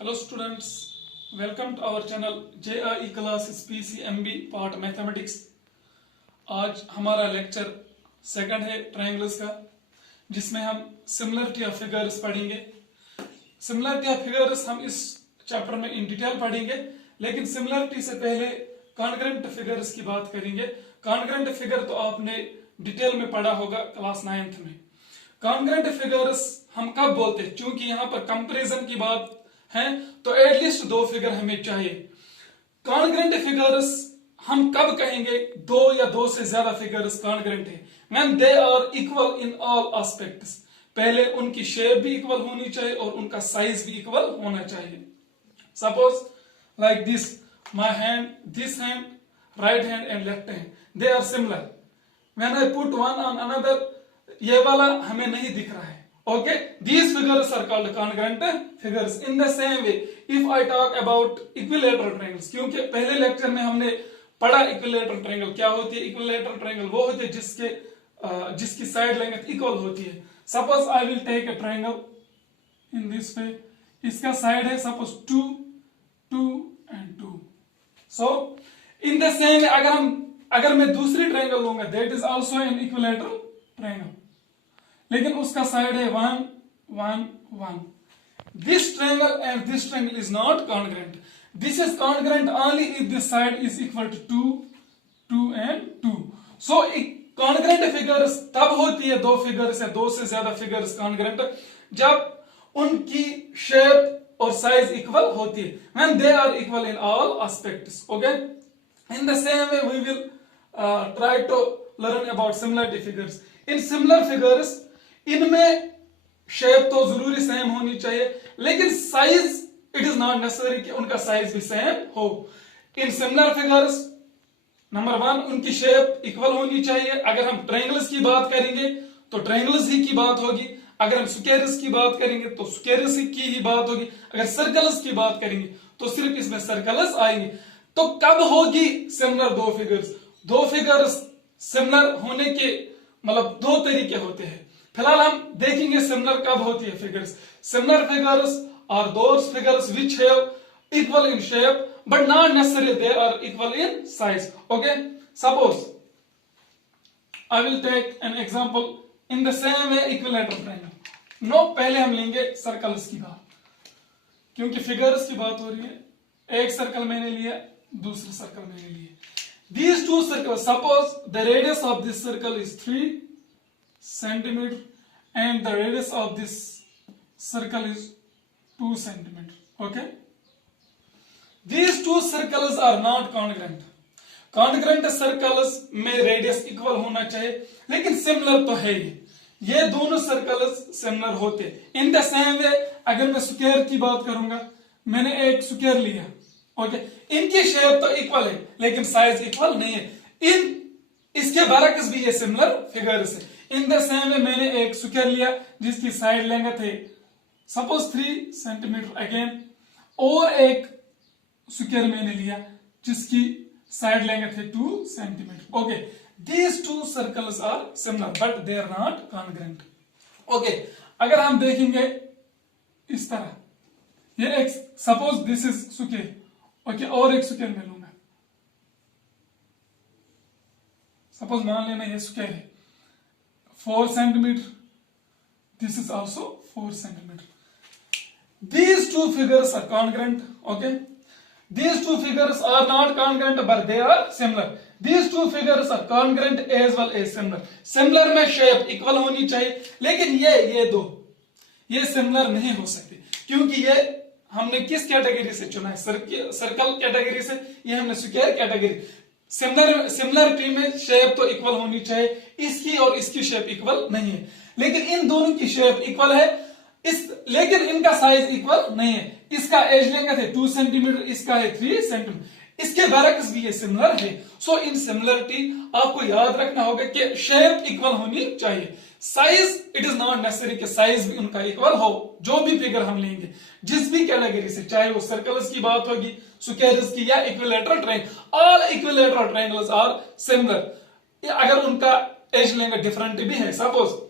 Hello students, welcome to our channel JIE Classes PCMB Part Mathematics। आज हमारा lecture second है triangles का, जिसमें हम सिमिलरिटी ऑफ फिगर्स पढ़ेंगे। सिमिलरिटी ऑफ फिगर्स हम इस चैप्टर में इन डिटेल पढ़ेंगे, लेकिन सिमिलरिटी से पहले कॉन्ग्रुएंट फिगर्स की बात करेंगे। कॉन्ग्रुएंट फिगर तो आपने डिटेल में पढ़ा होगा क्लास 9th में। कॉन्ग्रुएंट फिगर्स हम कब बोलते हैं? क्योंकि यहाँ पर कंपैरिजन की बात है तो एटलीस्ट दो फिगर हमें चाहिए। कॉन्ग्रुएंट फिगर्स हम कब कहेंगे दो या दो से ज्यादा फिगर्स कॉन्ग्रुएंट है? When they are equal in all aspects. पहले उनकी शेप भी इक्वल होनी चाहिए और उनका साइज भी इक्वल होना चाहिए। Suppose like this, my hand, this hand, right hand and left hand, they are similar. When I put one on another, ये वाला हमें नहीं दिख रहा है। Okay, these figures are called congruent figures. In the same way, if I talk about equilateral triangles, क्योंकि पहले lecture में हमने पढ़ा equilateral triangle क्या होती है। equilateral triangle वो होती है जिसकी साइड लेंथ इक्वल होती है। Suppose I will take a triangle in this way. इसका साइड है suppose 2, 2 and 2. So in the same way, अगर मैं दूसरी ट्रायंगल लूंगा, that is also an equilateral triangle, लेकिन उसका साइड है 1, 1, 1. This triangle and this triangle is not congruent. This is congruent only if this side is equal to 2, 2 and 2. So congruent figures तब होती है दो फिगर्स या दो से ज्यादा फिगर्स congruent जब उनकी शेप और साइज इक्वल होती है, when they are equal in all aspects. Okay, in the same way we will try to learn about similarity figures. In similar figures, इनमें शेप तो जरूरी सेम होनी चाहिए, लेकिन size it is not necessary कि उनका साइज भी same हो। इन सिमिलर फिगर्स, नंबर 1, उनकी शेप इक्वल होनी चाहिए। अगर हम ट्रायंगल्स की बात करेंगे तो ट्रायंगल्स ही की बात होगी, अगर हम स्क्वायर्स की बात करेंगे तो स्क्वायर्स की ही बात होगी, अगर सर्कल्स की बात करेंगे तो सिर्फ इसमें सर्कल्स आएंगे। तो कब होगी सिमिलर दो फिगर्स? दो फिगर्स सिमिलर होने के मतलब दो तरीके होते हैं। फिलहाल हम देखेंगे सिमिलर कब होती है figures. Similar figures are those figures which have equal in shape but not necessary they are equal in size. Okay, suppose I will take an example in the same way equilateral triangle. No, पहले हम लेंगे circles की बात, क्योंकि figures की बात हो रही है। एक सर्कल मैंने लिया, दूसरा सर्कल मैंने लिया। These two circles, suppose the radius of this circle is 3 centimeter and the radius of this circle is 2 centimeter. Okay, these two circles are not congruent. Congruent circles में रेडियस इक्वल होना चाहिए, लेकिन similar तो है ये दोनों circles similar होते। इन the same वे अगर मैं स्क्वायर की बात करूंगा, मैंने एक स्क्वायर लिया, ओके, इनकी शेप तो इक्वल है लेकिन साइज इक्वल नहीं है। इसके बरक्स भी ये सिमिलर फिगर्स है। इन द सेम वे मैंने एक स्क्वायर लिया जिसकी साइड लेंथ है सपोज 3 सेंटीमीटर अगेन, और एक स्क्वायर मैंने लिया जिसकी साइड लेंथ है 2 centimetre. Okay, these two circles are similar but they are not congruent. Okay, अगर हम देखेंगे इस तरह, ये एक suppose this is square, okay, और एक स्क्वायर मैं लूंगा। सपोज मान लेना ये स्क्वायर है 4 centimetre, this is also 4 centimetre. These two figures are congruent. Okay, these two figures are not congruent but they are similar. These two figures are congruent as well as similar. Similar में shape equal होनी चाहिए, लेकिन ये दो ये similar नहीं हो सकते, क्योंकि ये हमने किस कैटेगरी से चुना है? सर्कल कैटेगरी से, ये हमने स्क्वायर कैटेगरी। सिमिलरिटी में शेप तो इक्वल होनी चाहिए, इसकी और इसकी शेप इक्वल नहीं है, लेकिन इन दोनों की शेप इक्वल है, लेकिन इनका साइज इक्वल नहीं है। इसका एज लेंथ है 2 सेंटीमीटर, इसका है 3 सेंटीमीटर, इसके बरक्स भी ये सिमिलर है। सो इन सिमिलरिटी आपको याद रखना होगा कि शेप इक्वल होनी चाहिए। Size it is not necessary कि साइज भी उनका इक्वल हो। जो भी फिगर हम लेंगे जिस भी कैटेगरी से, चाहे वो सर्कल्स की बात होगी, स्क्वायर्स की या equilateral triangle, all equilateral triangles are similar अगर उनका एज लेंथ डिफरेंट भी है। सपोज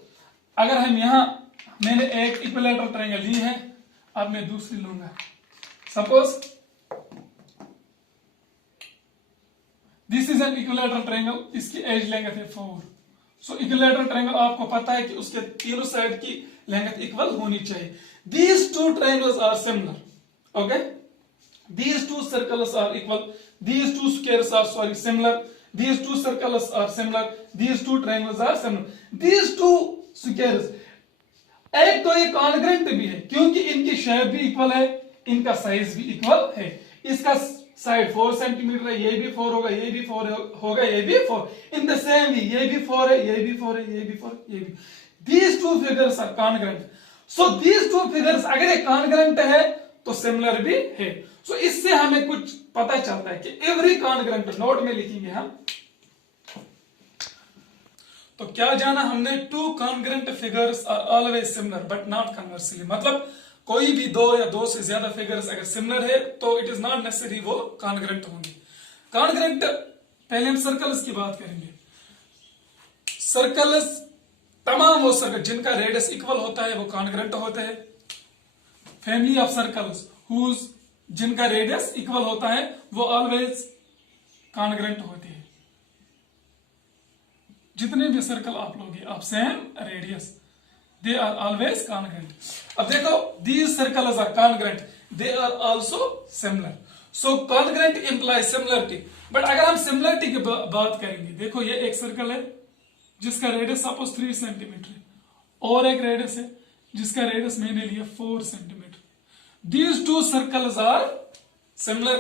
अगर हम यहां मैंने एक इक्विलैटरल ट्रायंगल ली है, अब मैं दूसरी लूंगा, suppose this is an equilateral triangle, इसकी एज लेंथ है 4। सो इक्विलैटरल ट्रायंगल आपको पता है कि उसके तीनों साइड की लेंथ इक्वल होनी चाहिए। These two triangles are similar, okay, these two circles are equal, these two squares are similar, these two circles are similar, these two triangles are similar, these two squares एक तो ये congruent भी है क्योंकि इनकी shape भी equal है, इनका साइज भी इक्वल है। इसका साइड 4 सेंटीमीटर है, ये भी 4 होगा, ये भी 4 होगा, ये भी 4 इन द सेम वे, ये भी 4 है, ये भी 4 है, ये भी 4, ये भी। these two figures are congruent, so these two figures अगर ये कॉन्ग्रेंट है तो सिमिलर भी है। सो इससे हमें कुछ पता चलता है कि एवरी कॉन्ग्रेंट, नोट में लिखेंगे हम। तो क्या जाना हमने, two congruent figures are always similar but not conversely, मतलब कोई भी दो या दो से ज्यादा फिगर्स अगर सिमिलर है तो इट इज नॉट नेसेसरी वो कॉन्ग्रेंट होंगे। कॉन्ग्रेंट, पहले हम सर्कल्स की बात करेंगे। सर्कल्स, तमाम वो सर्कल जिनका रेडियस इक्वल होता है वो कॉन्ग्रेंट होते हैं। फैमिली ऑफ सर्कल्स हुज, जिनका रेडियस इक्वल होता है वो ऑलवेज कॉन्ग्रेंट होते हैं। जितने भी सर्कल आप लोगे आप same radius, they are always congruent. अब देखो, these circles are congruent, they are also similar. So congruent implies similarity. But अगर हम सिमिलरिटी की बात करेंगे, देखो ये एक सर्कल है जिसका रेडियस सपोज 3 सेंटीमीटर है, और एक रेडियस है जिसका रेडियस मैंने लिया 4 centimetre. These two circles are similar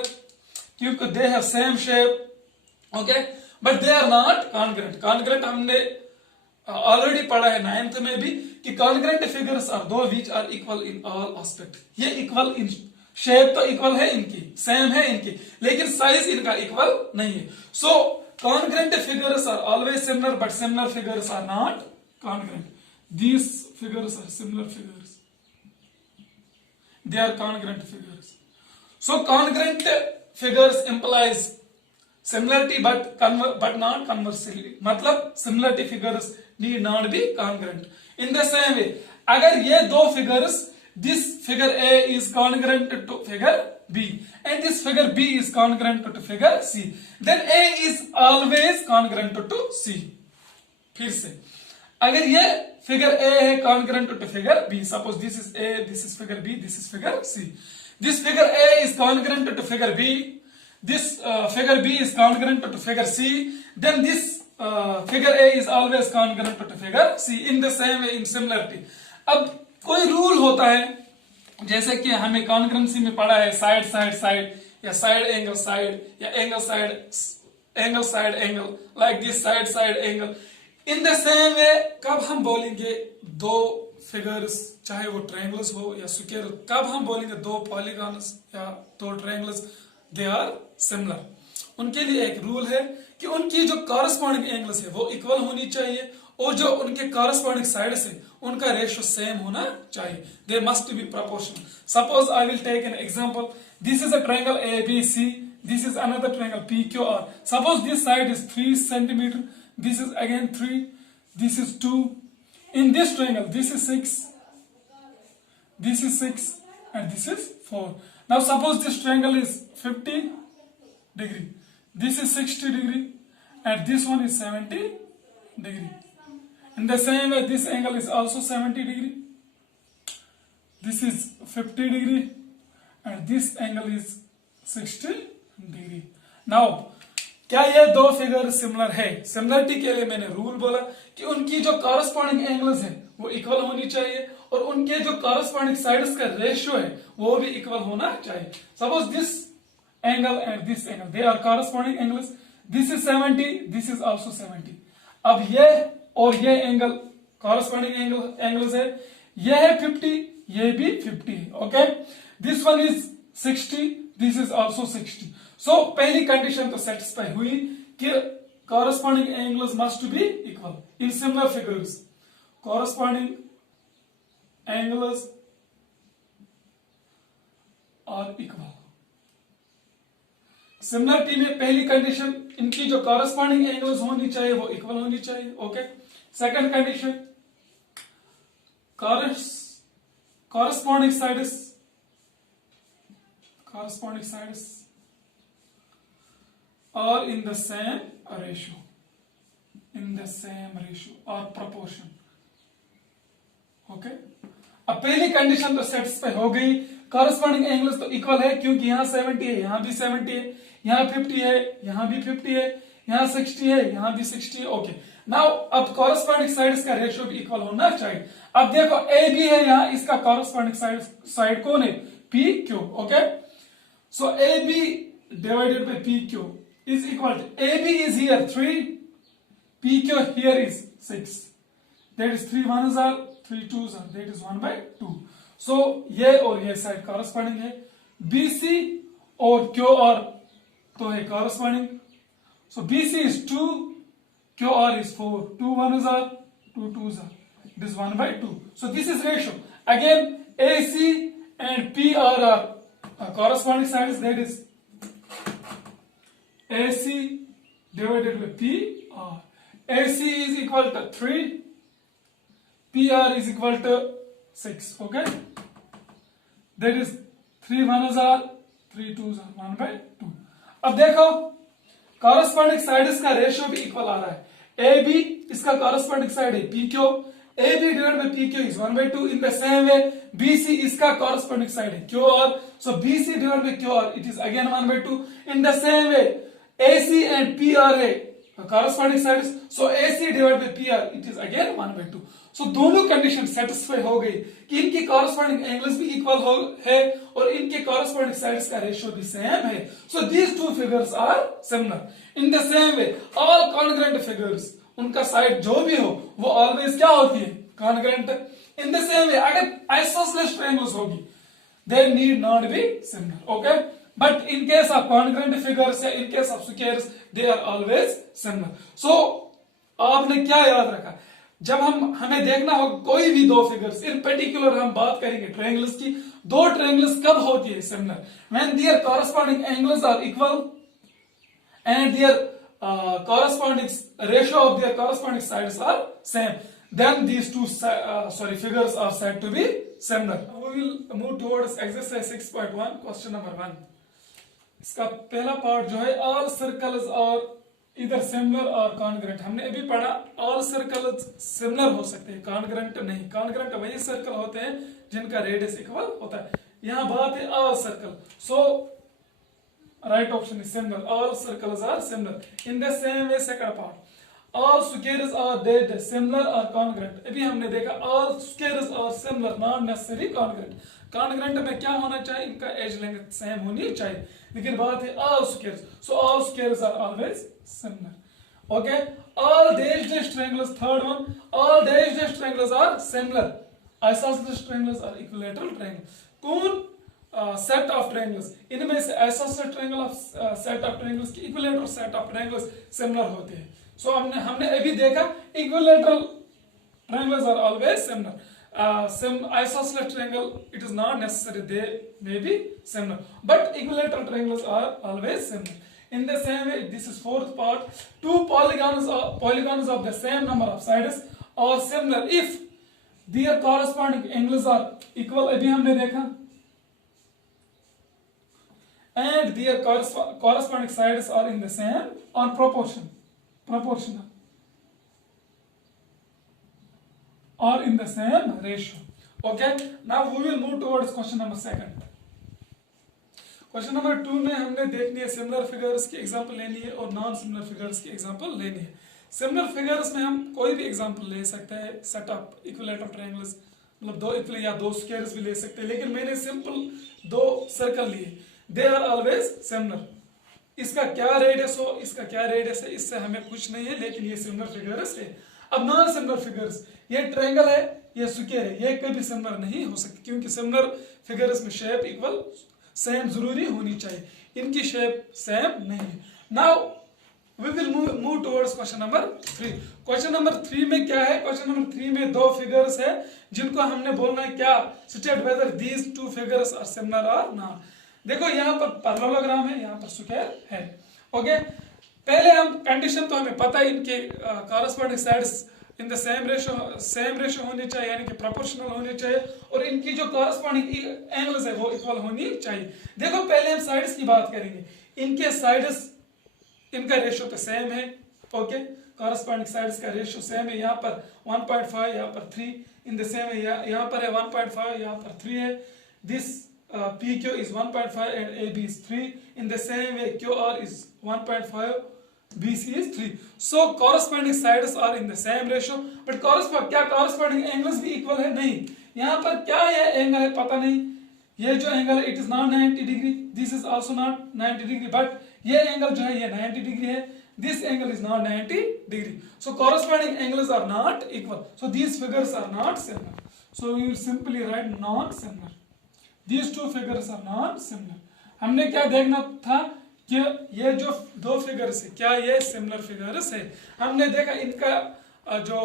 क्योंकि they have same shape, okay, but they are not congruent. Congruent हमने ऑलरेडी पढ़ा है 9th में भी कि congruent figures are those which are equal in all aspect. ये equal in shape तो equal है इनकी, same है इनकी, लेकिन size इनका equal नहीं है। So congruent figures are always similar, but similar figures are not congruent. These figures are similar figures. They are congruent figures. So congruent figures implies similarity but not conversely. मतलब similarity figures need not be congruent. In the same way, अगर ये दो figures, this figure A is congruent to figure B and this figure B is congruent to figure C, then A is always congruent to C. फिर से, अगर ये figure A है congruent to figure B, suppose this is A, this is figure B, this is figure C, this figure A is congruent to figure B, this figure B is congruent to figure C, then this figure A is always congruent to figure C in the same way in similarity. अब कोई rule होता है, जैसे कि हमें कॉन्ग्रेंसी में पढ़ा है साइड साइड साइड, या साइड एंगल साइड, या angle side angle, like this side side angle. In the same वे कब हम बोलेंगे दो फिगर्स, चाहे वो ट्रायंगल्स हो या स्क्वायर, कब हम बोलेंगे दो पॉलीगॉन्स या दो ट्रायंगल्स दे आर सिमिलर, उनके लिए एक रूल है कि उनकी जो कॉरस्पॉन्डिंग एंगल्स है वो इक्वल होनी चाहिए और जो उनके कॉरस्पॉन्डिंग साइड्स है उनका रेशियो सेम होना चाहिए, they must be proportional. Suppose I will take an example, this is a triangle ABC, this is another triangle PQR. Suppose this side is 3 centimeter, this is again 3, this is 2. In this triangle, this is 6, this is 6, and this is 4. Now suppose this triangle is 50 degree, this is 60 degree, and this one is 70 degree. In the same way, this angle is also 70 degree, this is 50 degree, and this angle is 60 degree. Now क्या ये दो figure similar है? Similarity के लिए मैंने rule बोला कि उनकी जो कॉरस्पॉन्डिंग एंगल्स है वो इक्वल होनी चाहिए और उनके जो कॉरस्पॉन्डिंग साइड्स का रेशियो है वो भी इक्वल होना चाहिए। Suppose this angle and this angle, they are corresponding angles, this is 70, this is also 70। अब ये और ये एंगल कॉरस्पॉन्डिंग एंगल्स है, ये है 50, ये भी 50 है, okay. This one is 60, this is also 60। So पहली कंडीशन तो सेटिस्फाई हुई कि corresponding angles must be equal in similar figures, corresponding angles are equal. Similarity में पहली कंडीशन इनकी जो कॉरस्पॉन्डिंग एंगल्स होनी चाहिए वो इक्वल होनी चाहिए, okay. Second condition, corresponding sides corresponding sides are in the same ratio, or proportion. Okay, अब पहली कंडीशन तो सेटिस्फाई हो गई, कॉरस्पॉन्डिंग एंगल्स तो इक्वल है क्योंकि यहाँ 70 है, यहाँ भी 70 है, यहाँ 50 है, यहाँ भी 50 है, यहाँ 60 है, यहाँ भी 60 है. ओके, नाउ अब कॉरस्पॉन्डिंग साइड्स का रेशियो भी इक्वल होना चाहिए. अब देखो ए बी है यहाँ, इसका कॉरस्पॉन्डिंग साइड कौन है? P Q. Okay, so A B divided by P Q is equal to, A B is here 3, P Q here is 6, that is 3 1s are 3 2s are, that is 1/2. So ये और ये side corresponding है, BC और QR तो है corresponding. So BC is 2, QR is 4, 2 1s are 2 2s are, it is 1/2. So this is ratio. Again AC and PR are corresponding sides, that is AC divided by PR. AC is equal to 3, PR is equal to 6. Okay, that is 3 1s are 3 2s are, 1/2. अब देखो corresponding sides का ratio भी equal आ रहा है. A B इसका corresponding side है P Q, A B divide by P Q is 1/2. In the same way B C इसका कॉरस्पॉन्डिंग साइड है Q R, so B C divide by Q R it is again 1/2. In the same way A C and P R है corresponding sides, so AC divided by PR it is again 1/2. So दोनों condition satisfy हो गई कि इनकी corresponding angles भी equal हो है और इनके corresponding sides का रेशियो भी सेम है. So these two figures are similar. In the same way all congruent figures उनका साइड जो भी हो वो ऑलवेज क्या होती है? congruent. In the same way अगर isosceles triangles होगी they need not be similar. Okay, but in case of congruent figures या in case of squares they are always similar. So आपने क्या याद रखा, जब हमें देखना हो कोई भी दो फिगर्स, इन पर्टिकुलर हम बात करेंगे ट्रायंगल्स की, दो ट्रायंगल्स कब होती है similar? when their corresponding angles are equal and their corresponding ratio of their corresponding sides are same, then these two figures are said to be similar. We will move towards exercise 6.1 question number 1. इसका पहला part जो है all circles और इधर similar और congruent. हमने अभी पढ़ा ऑल सर्कल्स सिमिलर हो सकते हैं, कॉन्ग्रेंट नहीं. कॉन्ग्रेंट वही सर्कल होते हैं जिनका रेडियस इक्वल होता है. यहाँ बात है all circle, so right option is similar. All circles are similar. In the same way second part all squares are that similar और कॉन्ग्रेंट. अभी हमने देखा all squares are similar, not necessary congruent. Congruent में क्या होना चाहिए? इनका as length same होनी चाहिए. लेकिन बात है all squares, so all squares are always similar. Okay, all dash triangles, third one, all dash triangles are similar. Isosceles triangles are equilateral triangle. कौन सेट ऑफ ट्रायंगल्स इनमें से isosceles triangle of set of triangles की equilateral set of triangles similar होते हैं. So हमने अभी देखा equilateral triangles are always similar. Isosceles triangle it is not necessary they may be similar, but equilateral triangles are always similar. In the same way this is fourth part, two polygons of the same number of sides are similar if their corresponding angles are equal. अभी हमने देखा and their corresponding sides are in the same or proportional or in the same ratio. Okay, now we will move towards question number 2. Question number 2 में हमने देखनी है similar figures की example लेनी है और नॉन सिमिलर फिगर्स की example लेनी है. सिमिलर फिगर्स में हम कोई भी एग्जांपल ले सकते हैं, सेट ऑफ इक्विलैटरल ट्रायंगल्स, मतलब दो इक्वल या दो स्क्वायर्स भी ले सकते हैं. लेकिन मैंने सिंपल दो सर्कल लिए, दे आर ऑलवेज सिमिलर. इसका क्या रेडियस हो, इसका क्या रेडियस है, इससे हमें कुछ नहीं है, लेकिन ये सिमिलर फिगर्स है. अब नॉन सिमिलर फिगर्स, ये ट्रायंगल है, ये स्क्वायर है, ये कभी सिमिलर नहीं हो सकती क्योंकि सिमिलर फिगर्स में शेप इक्वल सेम जरूरी होनी चाहिए. इनकी शेप सेम नहीं है. Now we will move towards question number 3. Question number 3 में क्या है? क्वेश्चन नंबर 3 में दो फिगर्स है जिनको हमने बोलना है क्या, state whether these two figures are similar और नॉट. देखो यहाँ पर पैरेललोग्राम है, यहाँ पर स्क्वायर है. ओके, पहले हम कंडीशन तो हमें पता है, इनके corresponding sides in the same ratio होनी चाहिए, यानी कि प्रोपोर्शनल होनी चाहिए, और इनकी जो कॉरस्पॉन्डिंग एंगल्स है वो इक्वल होनी चाहिए। देखो पहले हम साइड्स की बात करेंगे। इनके साइड्स, इनका रेशो तो सेम है, ओके, कॉरस्पॉन्डिंग साइड्स का रेशो सेम है। यहाँ पर 1.5, यहाँ पर 3 इन द सेम है, यहाँ पर है 1.5, यहाँ पर 3 है। This PQ is 1.5 and AB is 3. In the same way, QR is 1.5, BC is 3. So corresponding sides are in the same ratio. But क्या corresponding angles भी equal है? नहीं। यहाँ पर क्या है एंगल है पता नहीं। ये जो एंगल है it is not 90 degree. This is also not 90 degree. But ये एंगल जो है ये 90 degree है। This angle is not 90 degree. So corresponding angles are not equal. So these figures are not similar. So we will simply write not similar. These two figures are not similar. हमने क्या देखना था कि ये जो दो figures है क्या ये सिमिलर फिगर्स है। हमने देखा इनका जो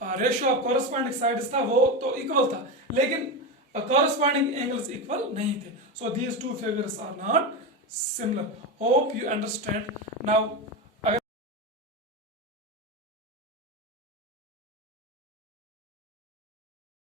रेशियो ऑफ कॉरस्पॉन्डिंग साइड्स था वो तो इक्वल था, लेकिन कॉरस्पॉन्डिंग एंगल्स इक्वल नहीं थे। So these two figures are not similar. Hope you understand. Now